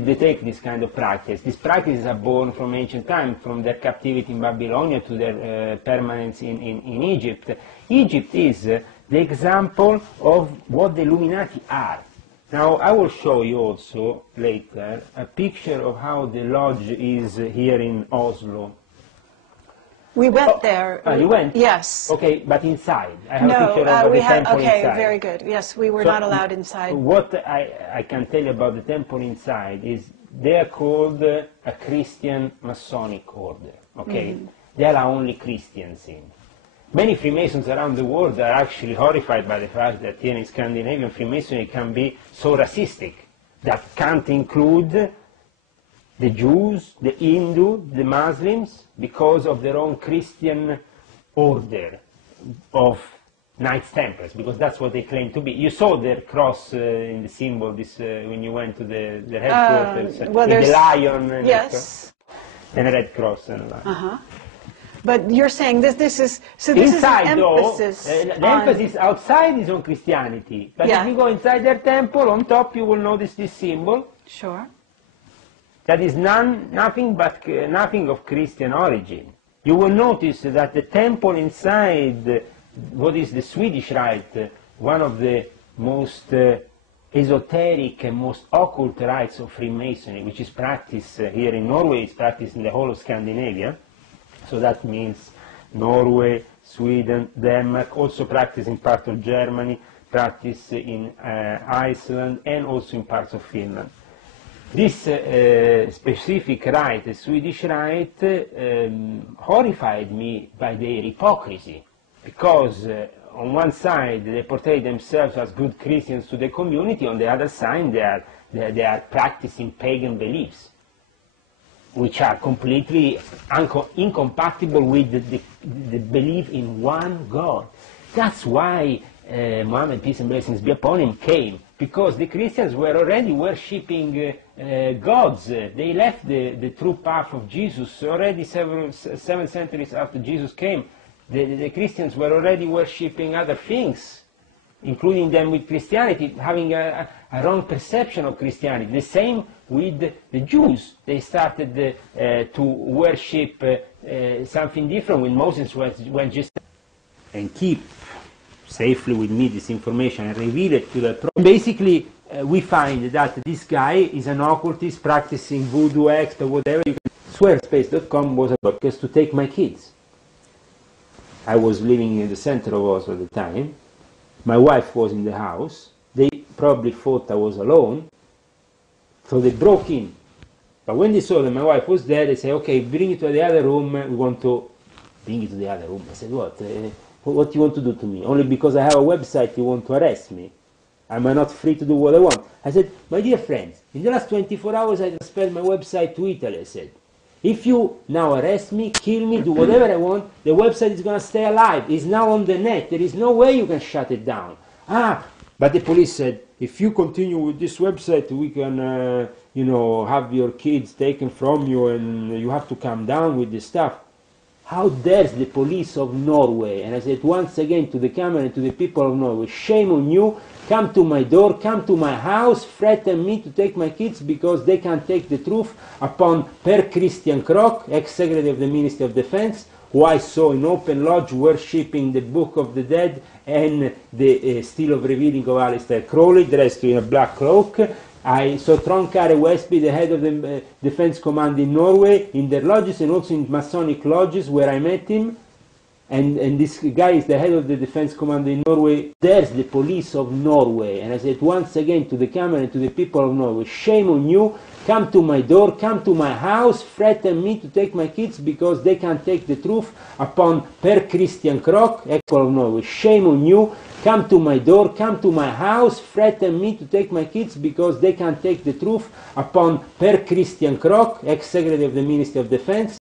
detect this kind of practice. These practices are born from ancient times, from their captivity in Babylonia to their permanence in Egypt. Egypt is the example of what the Illuminati are. Now, I will show you also later a picture of how the lodge is here in Oslo. We went there. You went? Yes. Okay, but inside. I have a picture of the temple okay, inside. very good. Yes, we were not allowed inside. What I can tell you about the temple inside is they are called a Christian Masonic order. Okay, there are only Christians in. Many Freemasons around the world are actually horrified by the fact that here in Scandinavian Freemasonry can be so racistic that can't include the Jews, the Hindu, the Muslims, because of their own Christian order of Knights Templars, because that's what they claim to be. You saw their cross in the symbol when you went to their headquarters, with the lion and, yes. And a red cross. But you're saying this is inside, an emphasis. The emphasis outside is on Christianity, but if you go inside their temple, on top you will notice this symbol. Sure. That is nothing of Christian origin. You will notice that the temple inside, what is the Swedish rite, one of the most esoteric and most occult rites of Freemasonry, which is practiced here in Norway, is practiced in the whole of Scandinavia. So that means Norway, Sweden, Denmark, also practiced in part of Germany, practiced in Iceland, and also in parts of Finland. This specific rite, the Swedish rite, horrified me by their hypocrisy, because on one side they portray themselves as good Christians to the community, on the other side they are practicing pagan beliefs, which are completely incompatible with the belief in one God. That's why Muhammad, peace and blessings be upon him, came, because the Christians were already worshipping gods. They left the true path of Jesus already 7 centuries after Jesus came. The Christians were already worshipping other things, including them with Christianity, having a wrong perception of Christianity. The same with the Jews. They started to worship something different when Moses went just and keep safely with me this information and reveal it to the prophet. Basically, we find that this guy is an occultist practicing voodoo acts or whatever. Squarespace.com was a podcast to take my kids. I was living in the center of Oslo at the time. My wife was in the house. They probably thought I was alone, so they broke in. But when they saw that my wife was there, they said, okay, bring it to the other room, we want to bring it to the other room. I said, what? What do you want to do to me? Only because I have a website you want to arrest me? Am I not free to do what I want? I said, my dear friends, in the last 24 hours I transferred my website to Italy. I said, if you now arrest me, kill me, do whatever I want, the website is going to stay alive. It's now on the net. There is no way you can shut it down. But the police said, if you continue with this website, we can, have your kids taken from you and you have to calm down with this stuff. How dares the police of Norway? And I said once again to the camera and to the people of Norway, shame on you, come to my door, come to my house, threaten me to take my kids because they can't take the truth upon Per Christian Krok, ex-secretary of the Ministry of Defense, who I saw in open lodge worshipping the Book of the Dead and the Steel of Revealing of Aleister Crowley, dressed in a black cloak. I saw Trond Kare Westby, the head of the Defense Command in Norway, in their lodges and also in Masonic lodges where I met him. And this guy is the head of the Defense Command in Norway. There's the police of Norway. And I said once again to the camera and to the people of Norway, shame on you, come to my door, come to my house, threaten me to take my kids because they can't take the truth upon Per Christian Krok, ex-people of Norway, shame on you, come to my door, come to my house, threaten me to take my kids because they can't take the truth upon Per Christian Krok, ex-secretary of the Ministry of Defense.